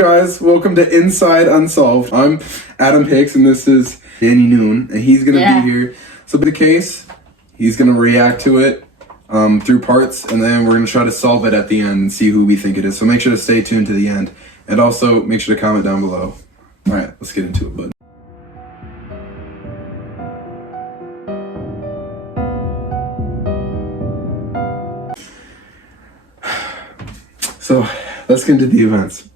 Guys, welcome to Inside Unsolved. I'm Adam Hicks, and this is Danny Noon, and he's going to be here. So the case, he's going to react to it through parts, and then we're going to try to solve it at the end and see who we think it is. So make sure to stay tuned to the end, and also make sure to comment down below. All right, let's get into it, bud. So, let's get into the events.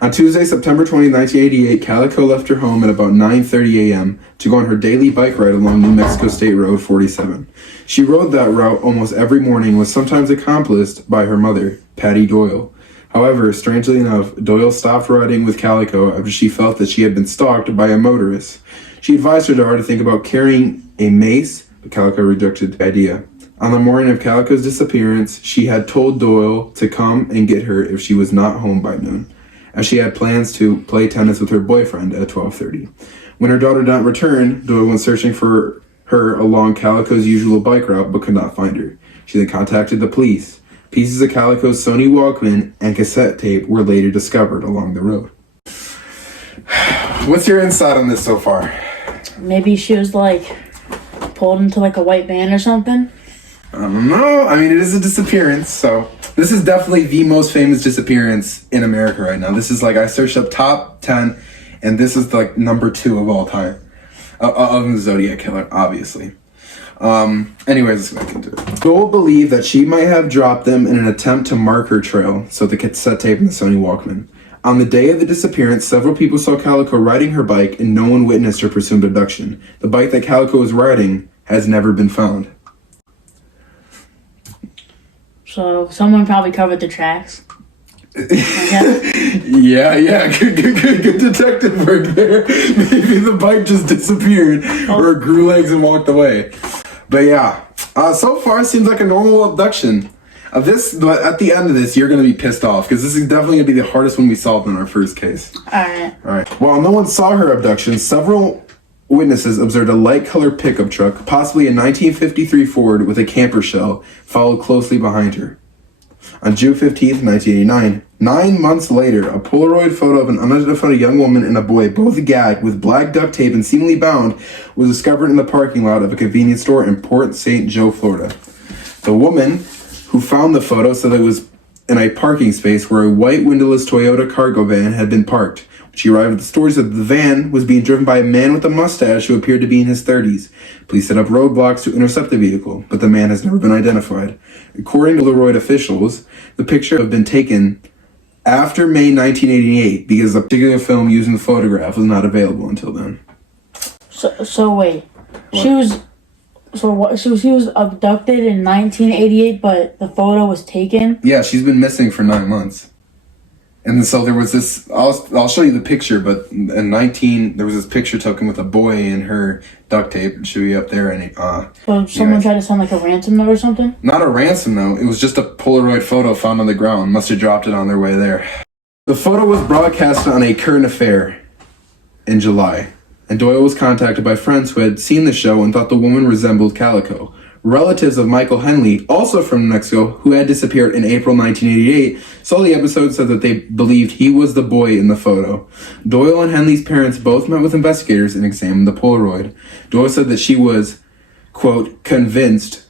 On Tuesday, September 20, 1988, Calico left her home at about 9:30 a.m. to go on her daily bike ride along New Mexico State Road 47. She rode that route almost every morning and was sometimes accompanied by her mother, Patty Doyle. However, strangely enough, Doyle stopped riding with Calico after she felt that she had been stalked by a motorist. She advised her daughter to think about carrying a mace, but Calico rejected the idea. On the morning of Calico's disappearance, she had told Doyle to come and get her if she was not home by noon, as she had plans to play tennis with her boyfriend at 12:30. When her daughter did not return, Doyle went searching for her along Calico's usual bike route but could not find her. She then contacted the police. Pieces of Calico's Sony Walkman and cassette tape were later discovered along the road. What's your insight on this so far? Maybe she was pulled into a white van or something. I don't know. I mean, it is a disappearance, so this is definitely the most famous disappearance in America right now. This is I searched up top 10, and this is number 2 of all time. Other than the Zodiac Killer, obviously. Anyways, let's get into it. Doyle believed that she might have dropped them in an attempt to mark her trail, so the cassette tape and the Sony Walkman. On the day of the disappearance, several people saw Calico riding her bike, and no one witnessed her presumed abduction. The bike that Calico was riding has never been found. So someone probably covered the tracks. Yeah, good detective work there. Maybe the bike just disappeared or grew legs and walked away. But yeah, so far it seems like a normal abduction. But at the end of this, you're gonna be pissed off because this is definitely gonna be the hardest one we solved in our first case. All right. While no one saw her abduction, several witnesses observed a light-colored pickup truck, possibly a 1953 Ford with a camper shell, followed closely behind her. On June 15th, 1989, 9 months later, a Polaroid photo of an unidentified young woman and a boy, both gagged with black duct tape and seemingly bound, was discovered in the parking lot of a convenience store in Port St. Joe, Florida. The woman who found the photo said it was in a parking space where a white windowless Toyota cargo van had been parked. She arrived at the store that the van was being driven by a man with a mustache who appeared to be in his 30s. Police set up roadblocks to intercept the vehicle, but the man has never been identified. According to Polaroid officials, the picture had been taken after May 1988 because the particular film using the photograph was not available until then. So wait, What? she was abducted in 1988, but the photo was taken. Yeah, she's been missing for 9 months. And then, so there was this, I'll show you the picture, but there was this picture taken with a boy and her duct tape. It should be up there. And So someone tried to send a ransom note or something? Not a ransom note. It was just a Polaroid photo found on the ground. Must have dropped it on their way there. The photo was broadcast on A Current Affair in July. And Doyle was contacted by friends who had seen the show and thought the woman resembled Calico. Relatives of Michael Henley, also from New Mexico, who had disappeared in April 1988, saw the episode and said that they believed he was the boy in the photo. Doyle and Henley's parents both met with investigators and examined the Polaroid. Doyle said that she was, quote, convinced,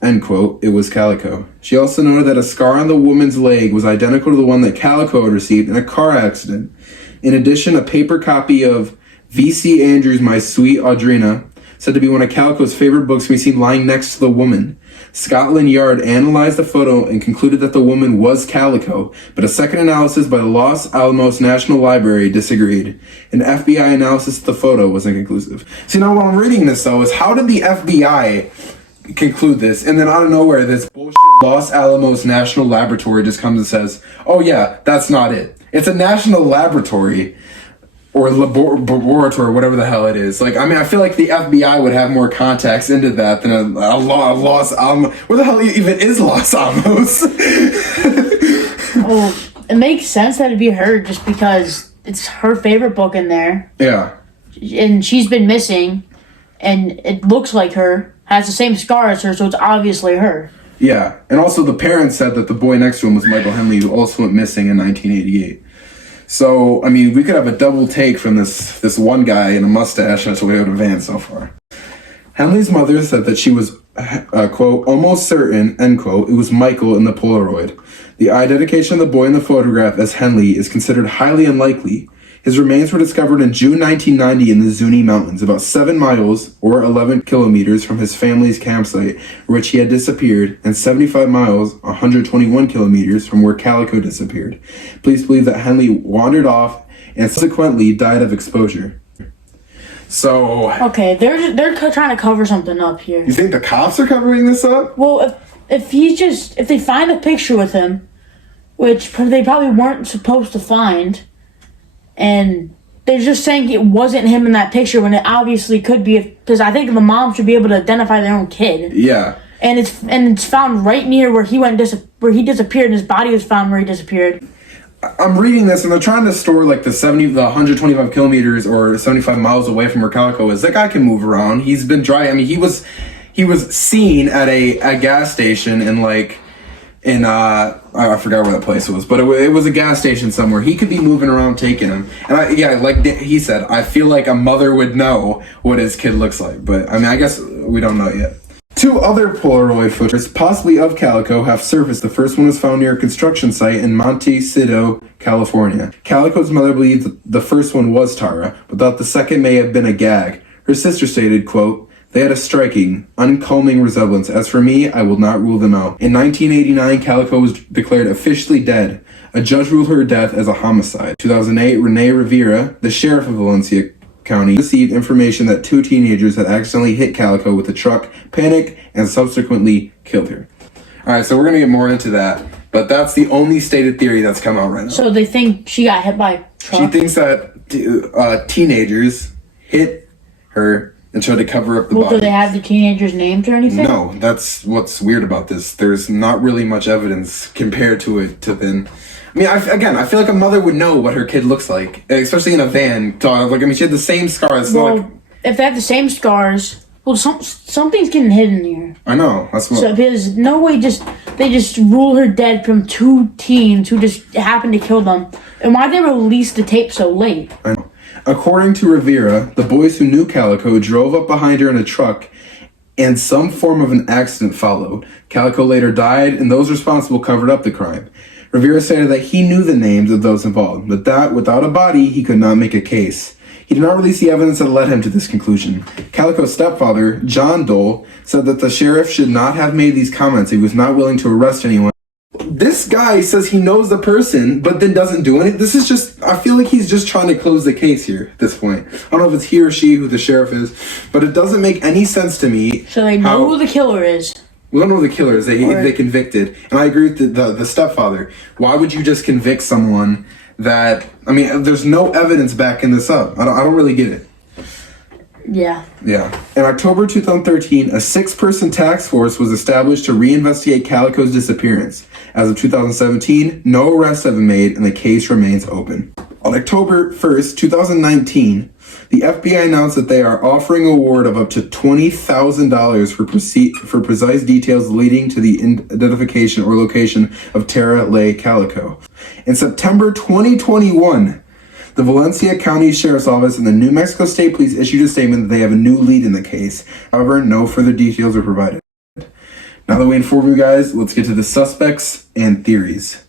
end quote, it was Calico. She also noted that a scar on the woman's leg was identical to the one that Calico had received in a car accident. In addition, a paper copy of V.C. Andrews' My Sweet Audrina, said to be one of Calico's favorite books, can be seen lying next to the woman. Scotland Yard analyzed the photo and concluded that the woman was Calico, but a second analysis by the Los Alamos National Library disagreed. An FBI analysis of the photo was inconclusive. See, now while I'm reading this, though, is how did the FBI conclude this? And then out of nowhere, this bullshit Los Alamos National Laboratory just comes and says, oh yeah, that's not it. It's a national laboratory. Or laboratory, whatever the hell it is. I feel like the FBI would have more contacts into that than a Los Alamos. Where the hell even is Los Alamos? Well, it makes sense that it'd be her just because it's her favorite book in there. Yeah. And she's been missing, and it looks like her, has the same scar as her, so it's obviously her. Yeah. And also the parents said that the boy next to him was Michael Henley, who also went missing in 1988. So, I mean, we could have a double take from this one guy in a mustache that's way out of van so far. Henley's mother said that she was, quote, almost certain, end quote, it was Michael in the Polaroid. The identification of the boy in the photograph as Henley is considered highly unlikely. His remains were discovered in June 1990 in the Zuni Mountains, about 7 miles or 11 kilometers from his family's campsite, which he had disappeared, and 75 miles, 121 kilometers from where Calico disappeared. Police believe that Henley wandered off and subsequently died of exposure. So... Okay, they're trying to cover something up here. You think the cops are covering this up? Well, if they find a picture with him, which they probably weren't supposed to find, and they're just saying it wasn't him in that picture when it obviously could be, because I think the mom should be able to identify their own kid. Yeah. And it's found right near where he disappeared, and his body was found where he disappeared. I'm reading this, and they're trying to store like the 125 kilometers or 75 miles away from where Calico is. That guy can move around. He's been dry. I mean, he was seen at a gas station I forgot where that place was, but it was a gas station somewhere. He could be moving around taking him. And like he said, I feel like a mother would know what his kid looks like. But I mean, I guess we don't know yet. 2 other Polaroid photos, possibly of Calico, have surfaced. The first one was found near a construction site in Montecito, California. Calico's mother believed the first one was Tara, but thought the second may have been a gag. Her sister stated, quote, "They had a striking, uncalming resemblance. As for me, I will not rule them out." In 1989, Calico was declared officially dead. A judge ruled her death as a homicide. 2008, Rene Rivera, the sheriff of Valencia County, received information that 2 teenagers had accidentally hit Calico with a truck, panicked, and subsequently killed her. Alright, so we're going to get more into that, but that's the only stated theory that's come out right now. So they think she got hit by a truck? She thinks that teenagers hit her and tried to cover up the body. Do they have the teenagers' names or anything? No, that's what's weird about this. There's not really much evidence compared to it to then. I mean, I feel like a mother would know what her kid looks like, especially in a van. She had the same scars. Well, if they have the same scars, well, something's getting hidden here. I know. That's what. So there's no way they just rule her dead from 2 teens who just happened to kill them. And why'd they release the tape so late? I know. According to Rivera, the boys who knew Calico drove up behind her in a truck, and some form of an accident followed. Calico later died, and those responsible covered up the crime. Rivera stated that he knew the names of those involved, but that without a body, he could not make a case. He did not release the evidence that led him to this conclusion. Calico's stepfather, John Dole, said that the sheriff should not have made these comments. He was not willing to arrest anyone. This guy says he knows the person, but then doesn't do anything. This is just, I feel like he's just trying to close the case here at this point. I don't know if it's he or she who the sheriff is, but it doesn't make any sense to me. So they know who the killer is. We don't know who the killer is. They convicted. And I agree with the stepfather. Why would you just convict someone that, I mean, there's no evidence backing this up. I don't really get it. Yeah. Yeah. In October 2013, a 6-person task force was established to reinvestigate Calico's disappearance. As of 2017, no arrests have been made and the case remains open. On October 1st, 2019, the FBI announced that they are offering a reward of up to $20,000 for precise details leading to the identification or location of Tara Leigh Calico. In September 2021, the Valencia County Sheriff's Office and the New Mexico State Police issued a statement that they have a new lead in the case. However, no further details are provided. Now that we inform you guys, let's get to the suspects and theories.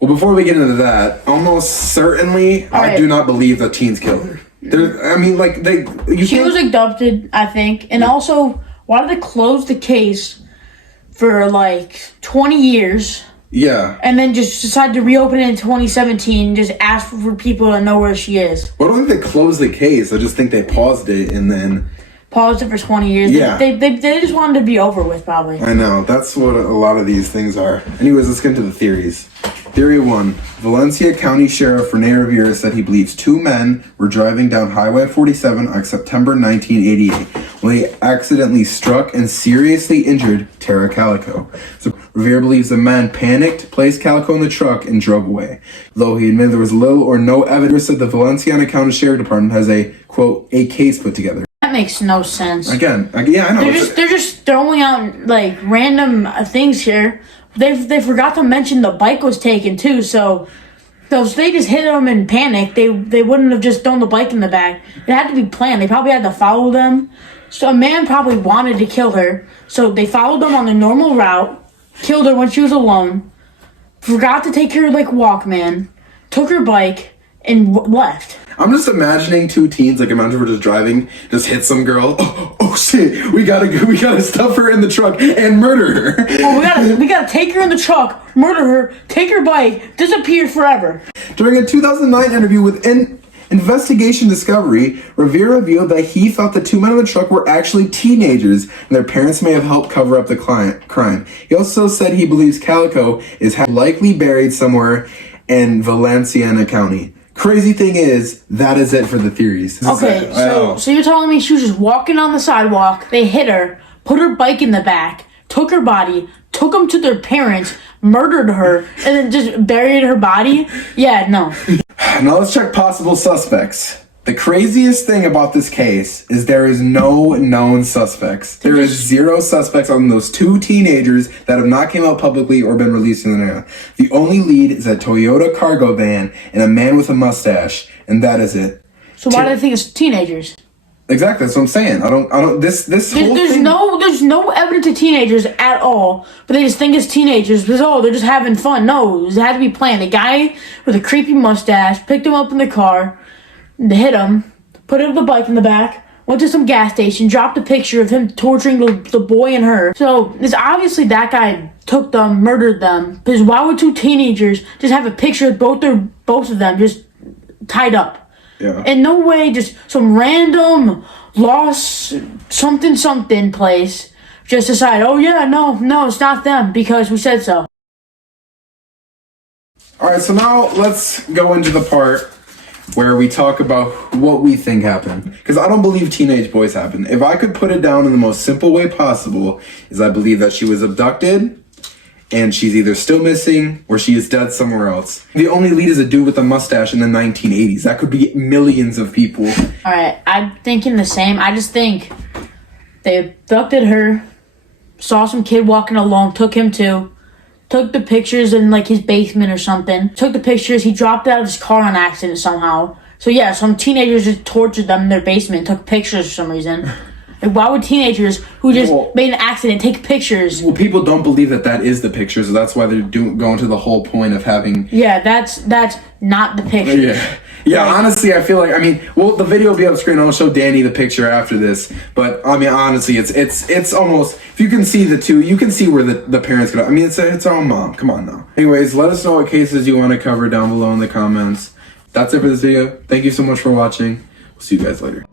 Well, before we get into that, almost certainly, I do not believe the teens killed her. She was abducted, I think. And also, why did they close the case for 20 years? Yeah. And then just decide to reopen it in 2017 and just ask for people to know where she is. Well, I don't think they closed the case. I just think they paused it and then... Paused it for 20 years. Yeah. They just wanted to be over with, probably. I know. That's what a lot of these things are. Anyways, let's get into the theories. Theory 1. Valencia County Sheriff Rene Rivera said he believes 2 men were driving down Highway 47 on September 1988 when they accidentally struck and seriously injured Tara Calico. So Rivera believes the men panicked, placed Calico in the truck, and drove away. Though he admitted there was little or no evidence that the Valencia County Sheriff Department has a, quote, a case put together. That makes no sense. Again, yeah, I know. They're just throwing out random things here. They forgot to mention the bike was taken too. So So if they just hit them in panic, they wouldn't have just thrown the bike in the back. It had to be planned. They probably had to follow them. So a man probably wanted to kill her. So they followed them on the normal route, killed her when she was alone, forgot to take her Walkman, took her bike, and left. I'm just imagining two teens, imagine we're just driving, just hit some girl. Oh shit, we gotta stuff her in the truck and murder her. Oh, we gotta take her in the truck, murder her, take her bike, disappear forever. During a 2009 interview with Investigation Discovery, Revere revealed that he thought the two men in the truck were actually teenagers and their parents may have helped cover up the crime. He also said he believes Calico is likely buried somewhere in Valenciana County. Crazy thing is, that is it for the theories. Okay, so you're telling me she was just walking on the sidewalk, they hit her, put her bike in the back, took her body, took them to their parents, murdered her, and then just buried her body? Yeah, no. Now let's check possible suspects. The craziest thing about this case is there is no known suspects. There is 0 suspects on those 2 teenagers that have not came out publicly or been released in the area. The only lead is a Toyota cargo van and a man with a mustache, and that is it. So why do they think it's teenagers? Exactly, that's what I'm saying. I don't. This whole thing. There's no evidence of teenagers at all, but they just think it's teenagers because they're just having fun. No, it had to be planned. The guy with a creepy mustache picked him up in the car. They hit him, put the bike in the back, went to some gas station, dropped a picture of him torturing the boy and her. So it's obviously that guy took them, murdered them. Because why would 2 teenagers just have a picture of both of them just tied up? Yeah. In no way just some random lost something place just decide, oh yeah, no, it's not them because we said so. Alright, so now let's go into the part where we talk about what we think happened. Because I don't believe teenage boys happened. If I could put it down in the most simple way possible, is I believe that she was abducted, and she's either still missing, or she is dead somewhere else. The only lead is a dude with a mustache in the 1980s. That could be millions of people. Alright, I'm thinking the same. I just think they abducted her, saw some kid walking along, took him too, took the pictures in his basement or something. Took the pictures, he dropped out of his car on accident somehow. So yeah, some teenagers just tortured them in their basement, took pictures for some reason. Why would teenagers who just made an accident take pictures? Well, people don't believe that is the picture, so that's why they're going to the whole point of having... Yeah, that's not the picture. Yeah, honestly, I feel the video will be up screen. I'll show Danny the picture after this. But, honestly, it's almost... If you can see the two, you can see where the parents could... it's our own mom. Come on now. Anyways, let us know what cases you want to cover down below in the comments. That's it for this video. Thank you so much for watching. We'll see you guys later.